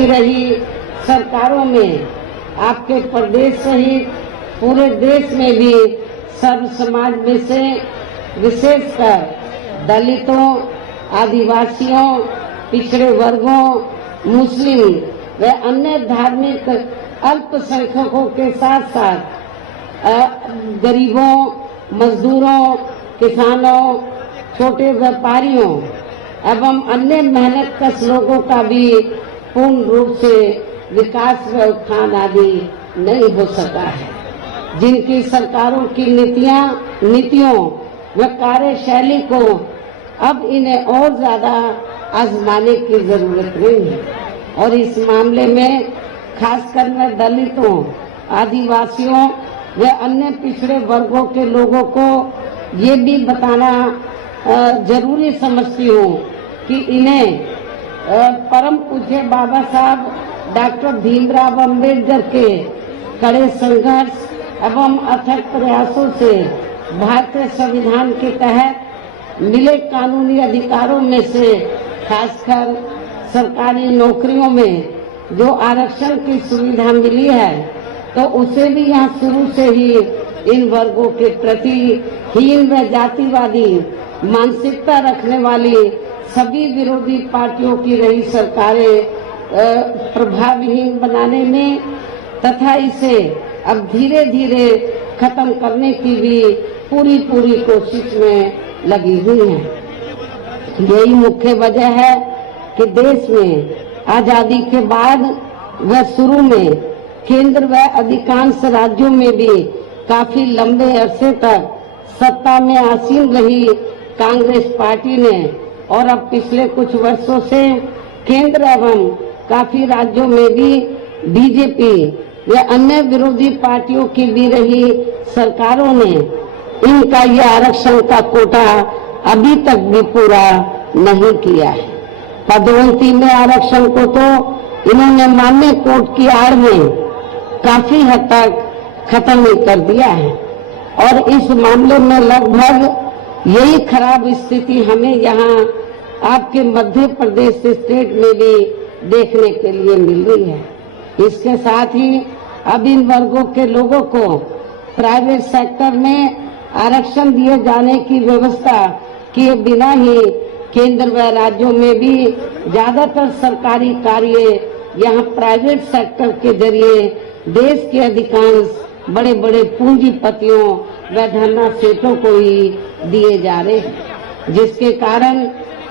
की रही सरकारों में आपके प्रदेश सहित पूरे देश में भी सर्व समाज में से विशेषकर दलितों, आदिवासियों, पिछड़े वर्गों, मुस्लिम व अन्य धार्मिक अल्पसंख्यकों के साथ साथ गरीबों, मजदूरों, किसानों, छोटे व्यापारियों एवं अन्य मेहनतकश लोगों का भी पूर्ण रूप से विकास व उत्थान आदि नहीं हो सका है। जिनकी सरकारों की नीतियों व कार्यशैली को अब इन्हें और ज्यादा आजमाने की जरूरत नहीं है और इस मामले में खासकर मैं दलितों, आदिवासियों व अन्य पिछड़े वर्गों के लोगों को ये भी बताना जरूरी समझती हूँ कि इन्हें परम पूज्य बाबा साहब डॉक्टर भीमराव अंबेडकर के कड़े संघर्ष एवं अथक प्रयासों से भारतीय संविधान के तहत मिले कानूनी अधिकारों में से खासकर सरकारी नौकरियों में जो आरक्षण की सुविधा मिली है तो उसे भी यहाँ शुरू से ही इन वर्गों के प्रति हीन व जातिवादी मानसिकता रखने वाली सभी विरोधी पार्टियों की रही सरकारें प्रभावहीन बनाने में तथा इसे अब धीरे धीरे खत्म करने की भी पूरी कोशिश में लगी हुई है। यही मुख्य वजह है कि देश में आजादी के बाद व शुरू में केंद्र व अधिकांश राज्यों में भी काफी लंबे अरसे तक सत्ता में आसीन रही कांग्रेस पार्टी ने और अब पिछले कुछ वर्षों से केंद्र एवं काफी राज्यों में भी बीजेपी या अन्य विरोधी पार्टियों की भी रही सरकारों ने इनका यह आरक्षण का कोटा अभी तक भी पूरा नहीं किया है। पदोन्नति में आरक्षण को तो इन्होंने मान्य कोर्ट की आड़ में काफी हद तक खत्म ही कर दिया है और इस मामले में लगभग यही खराब स्थिति हमें यहाँ आपके मध्य प्रदेश स्टेट में भी देखने के लिए मिल रही है। इसके साथ ही अब इन वर्गों के लोगों को प्राइवेट सेक्टर में आरक्षण दिए जाने की व्यवस्था किए बिना ही केंद्र व राज्यों में भी ज्यादातर सरकारी कार्य यहाँ प्राइवेट सेक्टर के जरिए देश के अधिकांश बड़े बड़े पूंजीपतियों व धनासेठों को ही दिए जा रहे हैं, जिसके कारण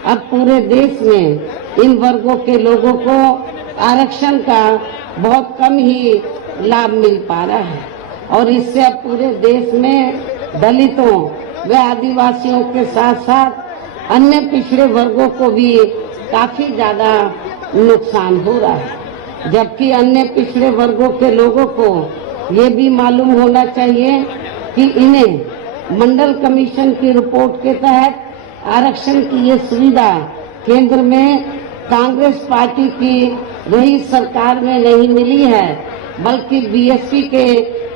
अब पूरे देश में इन वर्गों के लोगों को आरक्षण का बहुत कम ही लाभ मिल पा रहा है और इससे अब पूरे देश में दलितों व आदिवासियों के साथ साथ अन्य पिछड़े वर्गों को भी काफी ज्यादा नुकसान हो रहा है। जबकि अन्य पिछड़े वर्गों के लोगों को ये भी मालूम होना चाहिए कि इन्हें मंडल कमीशन की रिपोर्ट के तहत आरक्षण की ये सुविधा केंद्र में कांग्रेस पार्टी की रही सरकार में नहीं मिली है, बल्कि बीएसपी के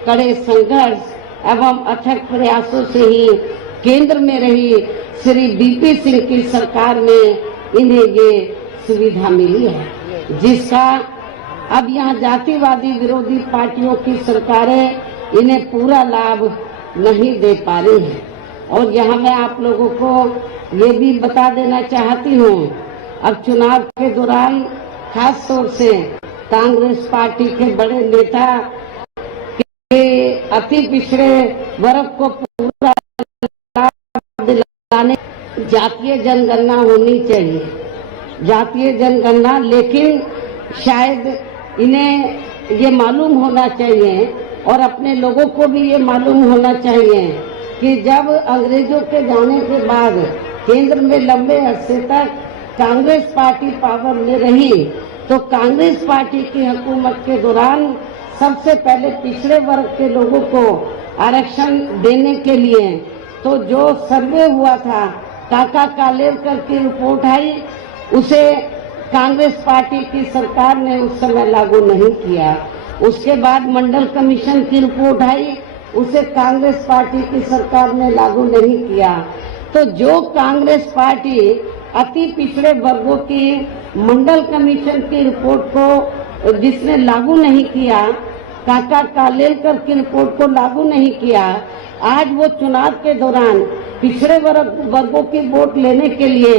कड़े संघर्ष एवं अथक प्रयासों से ही केंद्र में रही श्री बीपी सिंह की सरकार में इन्हें ये सुविधा मिली है, जिसका अब यहाँ जातिवादी विरोधी पार्टियों की सरकारें इन्हें पूरा लाभ नहीं दे पा रही है। और यहाँ मैं आप लोगों को ये भी बता देना चाहती हूँ, अब चुनाव के दौरान खास तौर से कांग्रेस पार्टी के बड़े नेता के अति पिछड़े वर्ग को पूरा लाभ दिलाने जातीय जनगणना होनी चाहिए, जातीय जनगणना, लेकिन शायद इन्हें ये मालूम होना चाहिए और अपने लोगों को भी ये मालूम होना चाहिए कि जब अंग्रेजों के जाने के बाद केंद्र में लंबे अरसे तक कांग्रेस पार्टी पावर में रही तो कांग्रेस पार्टी की हुकूमत के दौरान सबसे पहले पिछड़े वर्ग के लोगों को आरक्षण देने के लिए तो जो सर्वे हुआ था, काका कालेलकर की रिपोर्ट आई, उसे कांग्रेस पार्टी की सरकार ने उस समय लागू नहीं किया। उसके बाद मंडल कमीशन की रिपोर्ट आई, उसे कांग्रेस पार्टी की सरकार ने लागू नहीं किया। तो जो कांग्रेस पार्टी अति पिछड़े वर्गों की मंडल कमीशन की रिपोर्ट को जिसने लागू नहीं किया, काका कालेलकर की रिपोर्ट को लागू नहीं किया, आज वो चुनाव के दौरान पिछड़े वर्गों की वोट लेने के लिए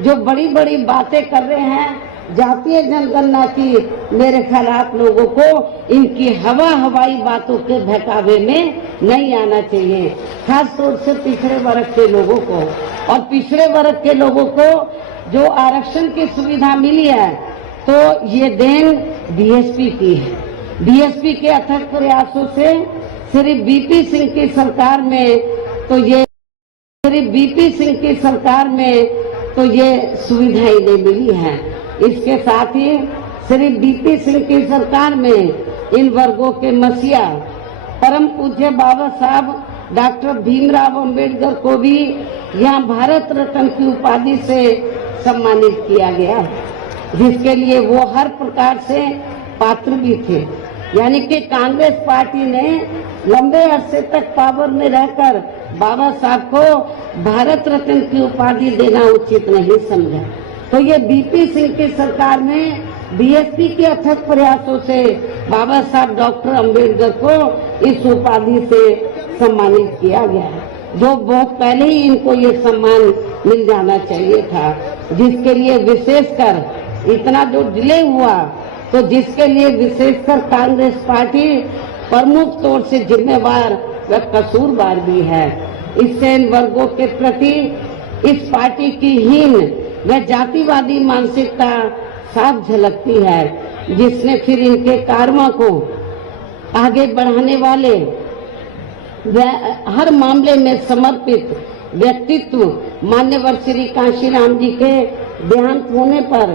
जो बड़ी बड़ी बातें कर रहे हैं जातीय जनगणना की, मेरे ख्याल आप लोगों को इनकी हवाई बातों के बहकावे में नहीं आना चाहिए, खास तौर से पिछड़े वर्ग के लोगों को। और पिछड़े वर्ग के लोगों को जो आरक्षण की सुविधा मिली है तो ये देन बीएसपी की है। बीएसपी के अथक प्रयासों से श्री बीपी सिंह की सरकार में तो ये सुविधाएं नहीं मिली है। इसके साथ ही श्री बीपी सिंह की सरकार में इन वर्गों के मसीहा परम पूज्य बाबा साहब डॉक्टर भीमराव अंबेडकर को भी यहाँ भारत रत्न की उपाधि से सम्मानित किया गया, जिसके लिए वो हर प्रकार से पात्र भी थे। यानी कि कांग्रेस पार्टी ने लंबे अरसे तक पावर में रहकर बाबा साहब को भारत रत्न की उपाधि देना उचित नहीं समझा। तो ये बीपी सिंह की सरकार में बीएसपी के अथक प्रयासों से बाबा साहब डॉक्टर अंबेडकर को इस उपाधि से सम्मानित किया गया, जो बहुत पहले ही इनको ये सम्मान मिल जाना चाहिए था, जिसके लिए विशेषकर इतना जो डिले हुआ, तो जिसके लिए विशेषकर कांग्रेस पार्टी प्रमुख तौर से जिम्मेवार व कसूरवार भी है। इससे इन वर्गों के प्रति इस पार्टी की हीन व जातिवादी मानसिकता साफ झलकती है, जिसने फिर इनके कार्यों को आगे बढ़ाने वाले व हर मामले में समर्पित व्यक्तित्व मान्यवर श्री कांशीराम जी के देहांत होने पर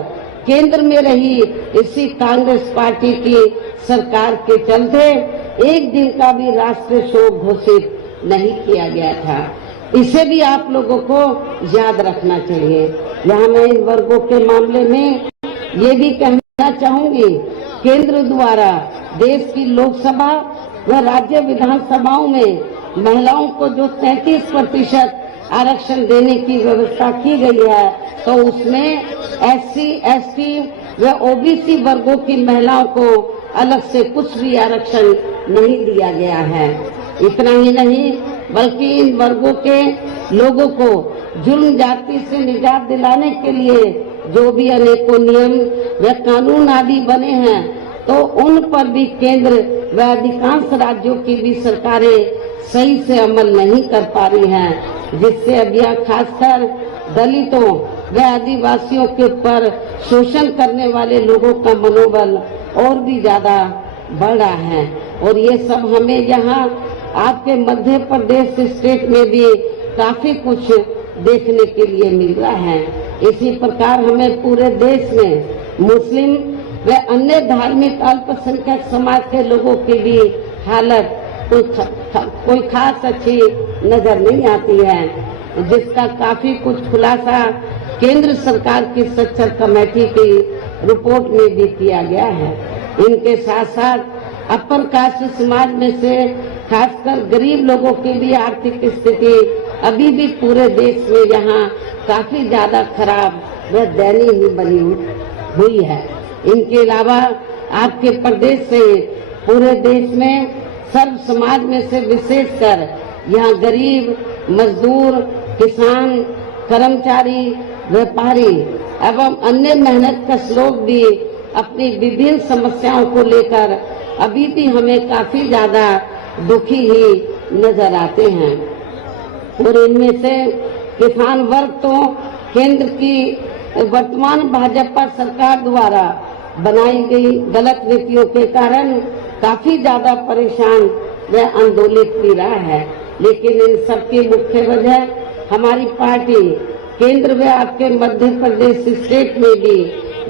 केंद्र में रही इसी कांग्रेस पार्टी की सरकार के चलते एक दिन का भी राष्ट्रीय शोक घोषित नहीं किया गया था। इसे भी आप लोगों को याद रखना चाहिए। यहाँ मैं इन वर्गों के मामले में ये भी कहना चाहूंगी, केंद्र द्वारा देश की लोकसभा व राज्य विधानसभाओं में महिलाओं को जो 33% आरक्षण देने की व्यवस्था की गई है, तो उसमें SC, ST व OBC वर्गों की महिलाओं को अलग से कुछ भी आरक्षण नहीं दिया गया है। इतना ही नहीं, बल्कि इन वर्गों के लोगों को जुल्म जाति से निजात दिलाने के लिए जो भी अनेकों नियम व कानून आदि बने हैं, तो उन पर भी केंद्र व अधिकांश राज्यों की भी सरकारें सही से अमल नहीं कर पा रही हैं, जिससे अब यह खासकर दलितों व आदिवासियों के ऊपर शोषण करने वाले लोगों का मनोबल और भी ज्यादा बढ़ रहा है। और ये सब हमें यहाँ आपके मध्य प्रदेश स्टेट में भी काफी कुछ देखने के लिए मिल रहा है। इसी प्रकार हमें पूरे देश में मुस्लिम व अन्य धार्मिक अल्पसंख्यक समाज के लोगों की भी हालत कोई खास अच्छी नजर नहीं आती है, जिसका काफी कुछ खुलासा केंद्र सरकार की सच्चर कमेटी की रिपोर्ट में भी किया गया है। इनके साथ साथ अपर कास्ट समाज में से खासकर गरीब लोगों की भी आर्थिक स्थिति अभी भी पूरे देश में यहाँ काफी ज्यादा खराब व दयनीय बनी हुई है। इनके अलावा आपके प्रदेश से पूरे देश में सर्व समाज में से विशेषकर यहाँ गरीब, मजदूर, किसान, कर्मचारी, व्यापारी एवं अन्य मेहनतकश लोग भी अपनी विभिन्न समस्याओं को लेकर अभी भी हमें काफी ज्यादा दुखी ही नजर आते हैं। और इनमें से किसान वर्ग तो केंद्र की वर्तमान भाजपा सरकार द्वारा बनाई गई गलत नीतियों के कारण काफी ज्यादा परेशान व आंदोलित भी रहा है। लेकिन इन सबकी मुख्य वजह हमारी पार्टी केंद्र व आपके मध्य प्रदेश स्टेट में भी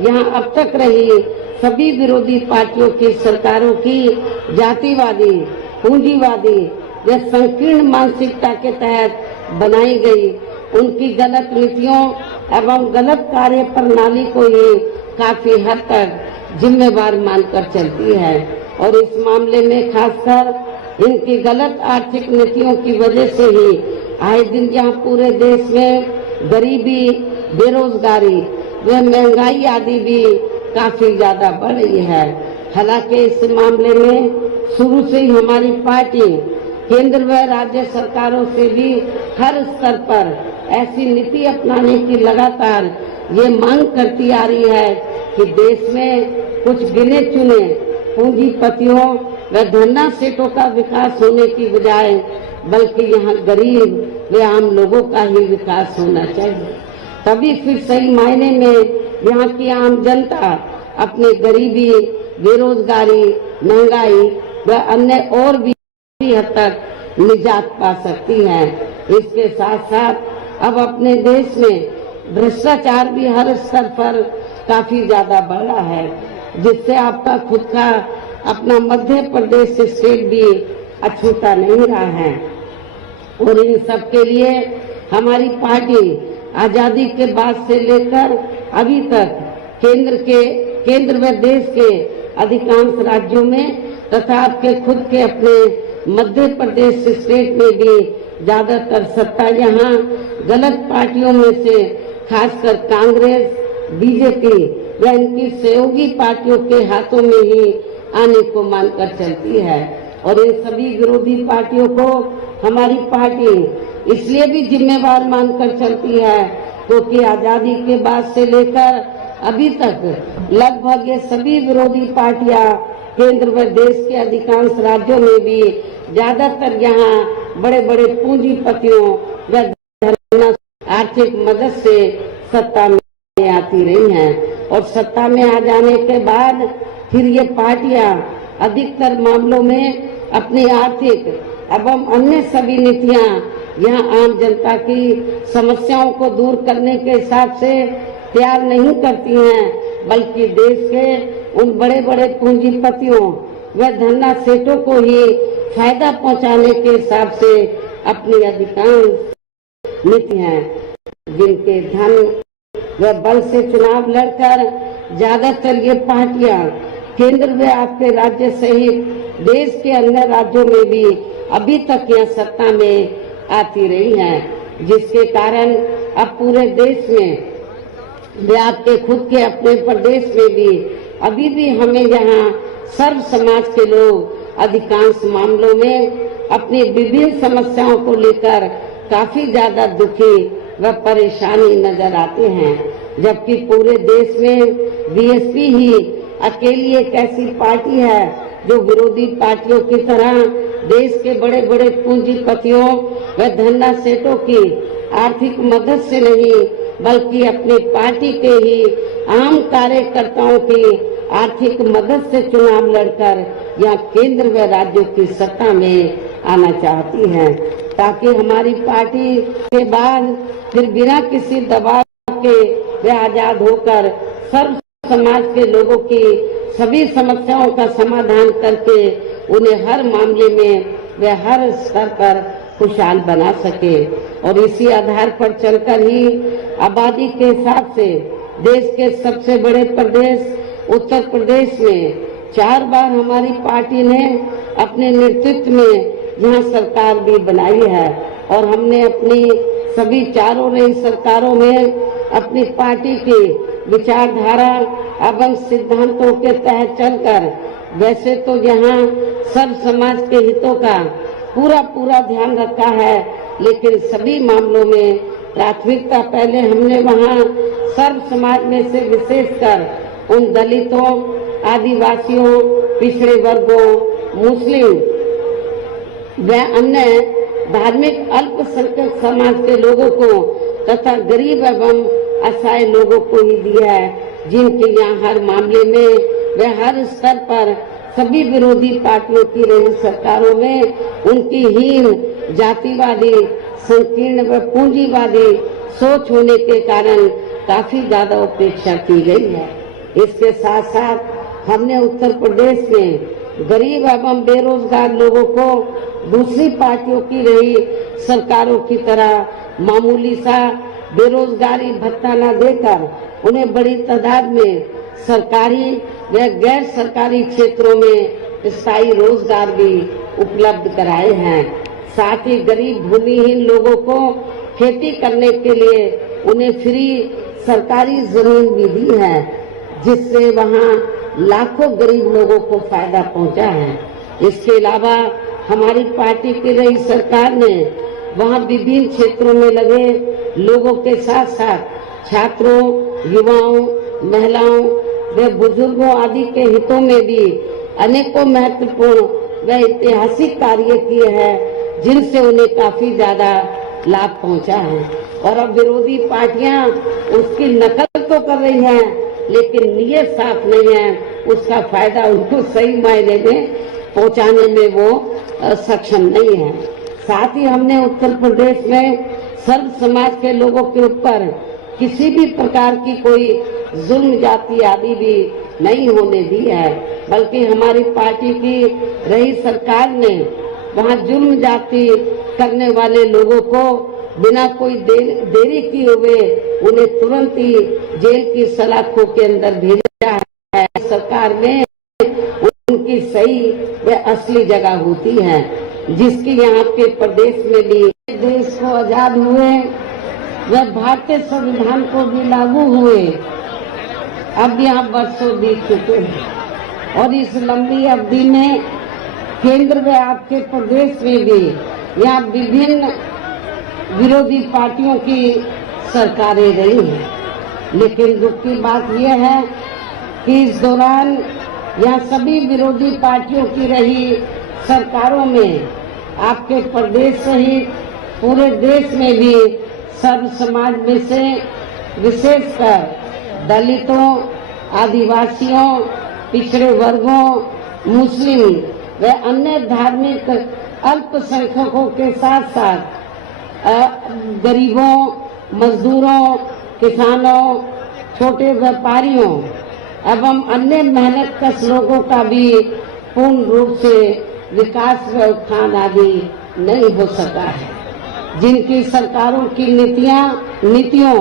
यहाँ अब तक रही सभी विरोधी पार्टियों की सरकारों की जातिवादी, पूंजीवादी व संकीर्ण मानसिकता के तहत बनाई गई उनकी गलत नीतियों एवं गलत कार्य प्रणाली को ही काफी हद तक जिम्मेवार मानकर चलती है। और इस मामले में खासकर इनकी गलत आर्थिक नीतियों की वजह से ही आए दिन यहाँ पूरे देश में गरीबी बेरोजगारी व महंगाई आदि भी काफी ज्यादा बढ़ रही है। हालांकि इस मामले में शुरू से ही हमारी पार्टी केंद्र व राज्य सरकारों से भी हर स्तर पर ऐसी नीति अपनाने की लगातार ये मांग करती आ रही है कि देश में कुछ गिने चुने पूंजीपतियों व धन्ना सेठों का विकास होने की बजाय बल्कि यहाँ गरीब व आम लोगों का ही विकास होना चाहिए। तभी फिर सही मायने में यहाँ की आम जनता अपने गरीबी, बेरोजगारी, महंगाई व अन्य और भी हद तक निजात पा सकती है। इसके साथ साथ अब अपने देश में भ्रष्टाचार भी हर स्तर पर काफी ज्यादा बढ़ा है, जिससे आपका खुद का अपना मध्य प्रदेश स्टेट भी अछूता नहीं रहा है। और इन सब के लिए हमारी पार्टी आजादी के बाद से लेकर अभी तक केंद्र व देश के अधिकांश राज्यों में तथा आपके खुद के अपने मध्य प्रदेश स्टेट में भी ज्यादातर सत्ता यहाँ गलत पार्टियों में से खासकर कांग्रेस, बीजेपी व इनकी सहयोगी पार्टियों के हाथों में ही आने को मानकर चलती है। और इन सभी विरोधी पार्टियों को हमारी पार्टी इसलिए भी जिम्मेवार मानकर चलती है क्योंकि आजादी के बाद से लेकर अभी तक लगभग ये सभी विरोधी पार्टियां केंद्र व देश के अधिकांश राज्यों में भी ज्यादातर यहाँ बड़े बड़े पूंजीपतियों व आर्थिक मदद से सत्ता में आती रही हैं। और सत्ता में आ जाने के बाद फिर ये पार्टियां अधिकतर मामलों में अपनी आर्थिक एवं अन्य सभी नीतियां यहाँ आम जनता की समस्याओं को दूर करने के हिसाब से तैयार नहीं करती हैं, बल्कि देश के उन बड़े बड़े पूंजीपतियों व धन्ना सेठों को ही फायदा पहुंचाने के हिसाब से अपनी अधिकांश नीतियां जिनके धन व बल से चुनाव लड़कर ज्यादातर ये पार्टियां केंद्र व आपके राज्य सहित देश के अन्य राज्यों में भी अभी तक यह सत्ता में आती रही हैं, जिसके कारण अब पूरे देश में व आपके खुद के अपने प्रदेश में भी अभी भी हमें यहाँ सर्व समाज के लोग अधिकांश मामलों में अपनी विभिन्न समस्याओं को लेकर काफी ज्यादा दुखी व परेशानी नजर आते हैं, जबकि पूरे देश में बीएसपी ही अकेली एक ऐसी पार्टी है जो विरोधी पार्टियों की तरह देश के बड़े बड़े पूंजीपतियों व धन्ना सेठों की आर्थिक मदद से नहीं बल्कि अपनी पार्टी के ही आम कार्यकर्ताओं की आर्थिक मदद से चुनाव लड़कर या केंद्र व राज्यों की सत्ता में आना चाहती है, ताकि हमारी पार्टी के बाद फिर बिना किसी दबाव के वे आजाद होकर सर्व समाज के लोगों की सभी समस्याओं का समाधान करके उन्हें हर मामले में वे हर स्तर पर खुशहाल बना सके। और इसी आधार पर चलकर ही आबादी के हिसाब से देश के सबसे बड़े प्रदेश उत्तर प्रदेश में 4 बार हमारी पार्टी ने अपने नेतृत्व में यहाँ सरकार भी बनाई है। और हमने अपनी सभी चारों नई सरकारों में अपनी पार्टी की विचारधारा एवं सिद्धांतों के तहत चलकर वैसे तो यहाँ सब समाज के हितों का पूरा ध्यान रखा है, लेकिन सभी मामलों में प्राथमिकता पहले हमने वहाँ सर्व समाज में से विशेषकर उन दलितों, आदिवासियों, पिछड़े वर्गों, मुस्लिम व अन्य धार्मिक अल्पसंख्यक समाज के लोगों को तथा गरीब एवं असहाय लोगों को ही दिया है, जिनके यहाँ हर मामले में व हर स्तर पर सभी विरोधी पार्टियों की रही सरकारों में उनकी हीन, जातिवादी, संकीर्ण व पूंजीवादी सोच होने के कारण काफी ज्यादा उपेक्षा की गई है। इसके साथ साथ हमने उत्तर प्रदेश में गरीब एवं बेरोजगार लोगों को दूसरी पार्टियों की रही सरकारों की तरह मामूली सा बेरोजगारी भत्ता न देकर उन्हें बड़ी तादाद में सरकारी व गैर सरकारी क्षेत्रों में स्थायी रोजगार भी उपलब्ध कराए हैं। साथ ही गरीब भूमिहीन लोगों को खेती करने के लिए उन्हें फ्री सरकारी जमीन भी दी है, जिससे वहाँ लाखों गरीब लोगों को फायदा पहुंचा है। इसके अलावा हमारी पार्टी की रही सरकार ने वहाँ विभिन्न क्षेत्रों में लगे लोगों के साथ साथ छात्रों, युवाओं, महिलाओं व बुजुर्गों आदि के हितों में भी अनेकों महत्वपूर्ण व ऐतिहासिक कार्य किए हैं, जिनसे उन्हें काफी ज्यादा लाभ पहुंचा है। और अब विरोधी पार्टियां उसकी नकल तो कर रही हैं, लेकिन नीयत साफ नहीं है, उसका फायदा उनको सही मायने में पहुंचाने में वो सक्षम नहीं है। साथ ही हमने उत्तर प्रदेश में सर्व समाज के लोगों के ऊपर किसी भी प्रकार की कोई जुल्म जाति आदि भी नहीं होने दी है, बल्कि हमारी पार्टी की रही सरकार ने वहाँ जुल्म जाति करने वाले लोगों को बिना कोई देरी किए हुए उन्हें तुरंत ही जेल की सलाखों के अंदर भेजा है। सरकार में उनकी सही व असली जगह होती है, जिसकी यहाँ के प्रदेश में भी देश को आजाद हुए व भारतीय संविधान को भी लागू हुए अब यहाँ वर्षों बीत चुके हैं। और इस लंबी अवधि में केंद्र व आपके प्रदेश में भी यहाँ विभिन्न विरोधी पार्टियों की सरकारें रही हैं, लेकिन दुख की बात यह है कि इस दौरान यहाँ सभी विरोधी पार्टियों की रही सरकारों में आपके प्रदेश सहित पूरे देश में भी सर्व समाज में से विशेषकर दलितों, आदिवासियों, पिछड़े वर्गों, मुस्लिम व अन्य धार्मिक अल्पसंख्यकों के साथ साथ गरीबों, मजदूरों, किसानों, छोटे व्यापारियों एवं अन्य मेहनतकश लोगों का भी पूर्ण रूप से विकास व उत्थान आदि नहीं हो सका है। जिनकी सरकारों की नीतियों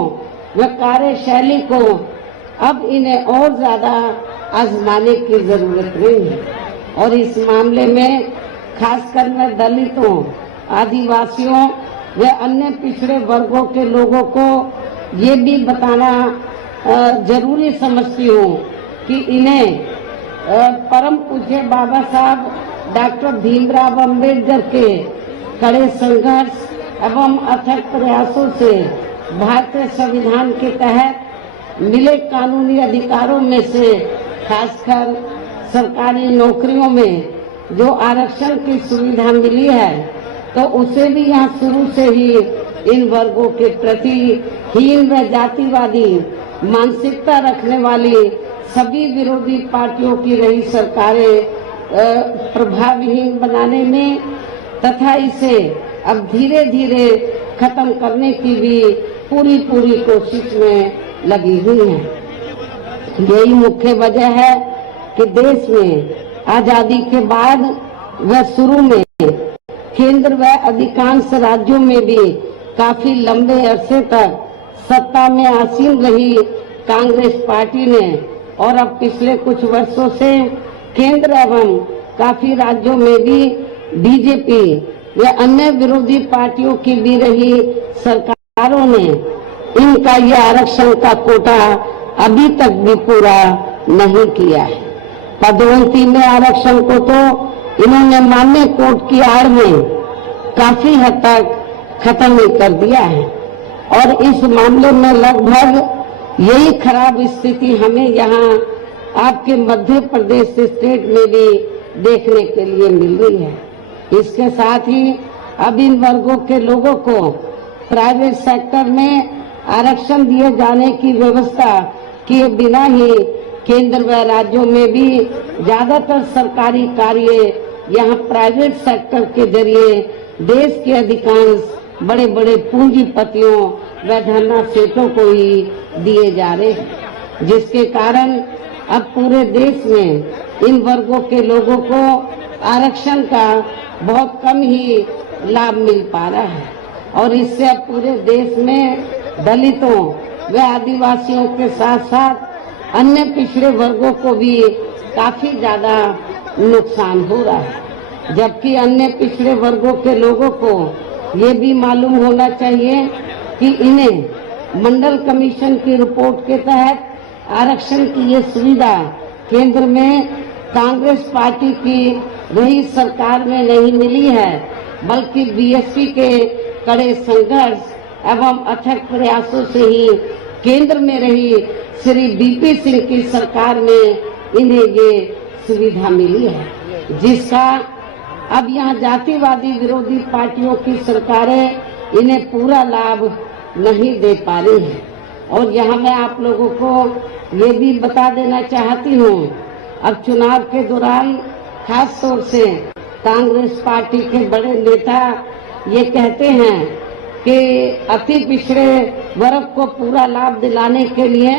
व कार्यशैली को अब इन्हें और ज्यादा आजमाने की जरूरत नहीं है। और इस मामले में खासकर मैं दलितों, आदिवासियों व अन्य पिछड़े वर्गों के लोगों को ये भी बताना जरूरी समझती हूँ कि इन्हें परम पूज्य बाबा साहब डॉक्टर भीमराव अंबेडकर के कड़े संघर्ष एवं अथक प्रयासों से भारतीय संविधान के तहत मिले कानूनी अधिकारों में से खासकर सरकारी नौकरियों में जो आरक्षण की सुविधा मिली है, तो उसे भी यहाँ शुरू से ही इन वर्गों के प्रति हीन व जातिवादी मानसिकता रखने वाली सभी विरोधी पार्टियों की रही सरकारें प्रभावहीन बनाने में तथा इसे अब धीरे धीरे खत्म करने की भी पूरी कोशिश में लगी हुई है। यही मुख्य वजह है कि देश में आजादी के बाद व शुरू में केंद्र व अधिकांश राज्यों में भी काफी लंबे अरसे तक सत्ता में आसीन रही कांग्रेस पार्टी ने और अब पिछले कुछ वर्षों से केंद्र एवं काफी राज्यों में भी बीजेपी व अन्य विरोधी पार्टियों की भी रही सरकारों ने इनका यह आरक्षण का कोटा अभी तक भी पूरा नहीं किया है। पदोन्नति में आरक्षण को तो इन्होंने मान्य कोर्ट की आड़ में काफी हद तक खत्म ही कर दिया है। और इस मामले में लगभग यही खराब स्थिति हमें यहाँ आपके मध्य प्रदेश स्टेट में भी देखने के लिए मिल रही है। इसके साथ ही अब इन वर्गों के लोगों को प्राइवेट सेक्टर में आरक्षण दिए जाने की व्यवस्था किए बिना ही केंद्र व राज्यों में भी ज्यादातर सरकारी कार्य यहाँ प्राइवेट सेक्टर के जरिए देश के अधिकांश बड़े बड़े पूंजीपतियों व धन्ना सेठों को ही दिए जा रहे हैं, जिसके कारण अब पूरे देश में इन वर्गों के लोगों को आरक्षण का बहुत कम ही लाभ मिल पा रहा है। और इससे अब पूरे देश में दलितों व आदिवासियों के साथ साथ अन्य पिछड़े वर्गों को भी काफी ज्यादा नुकसान हो रहा है। जबकि अन्य पिछड़े वर्गों के लोगों को ये भी मालूम होना चाहिए कि इन्हें मंडल कमीशन की रिपोर्ट के तहत आरक्षण की ये सुविधा केंद्र में कांग्रेस पार्टी की रही सरकार में नहीं मिली है, बल्कि बीएसपी के कड़े संघर्ष एवं अथक प्रयासों से ही केंद्र में रही श्री बीपी सिंह की सरकार में इन्हें ये सुविधा मिली है, जिसका अब यहाँ जातिवादी विरोधी पार्टियों की सरकारें इन्हें पूरा लाभ नहीं दे पा रही हैं। और यहाँ मैं आप लोगों को ये भी बता देना चाहती हूँ, अब चुनाव के दौरान खास तौर से कांग्रेस पार्टी के बड़े नेता ये कहते हैं कि अति पिछड़े वर्ग को पूरा लाभ दिलाने के लिए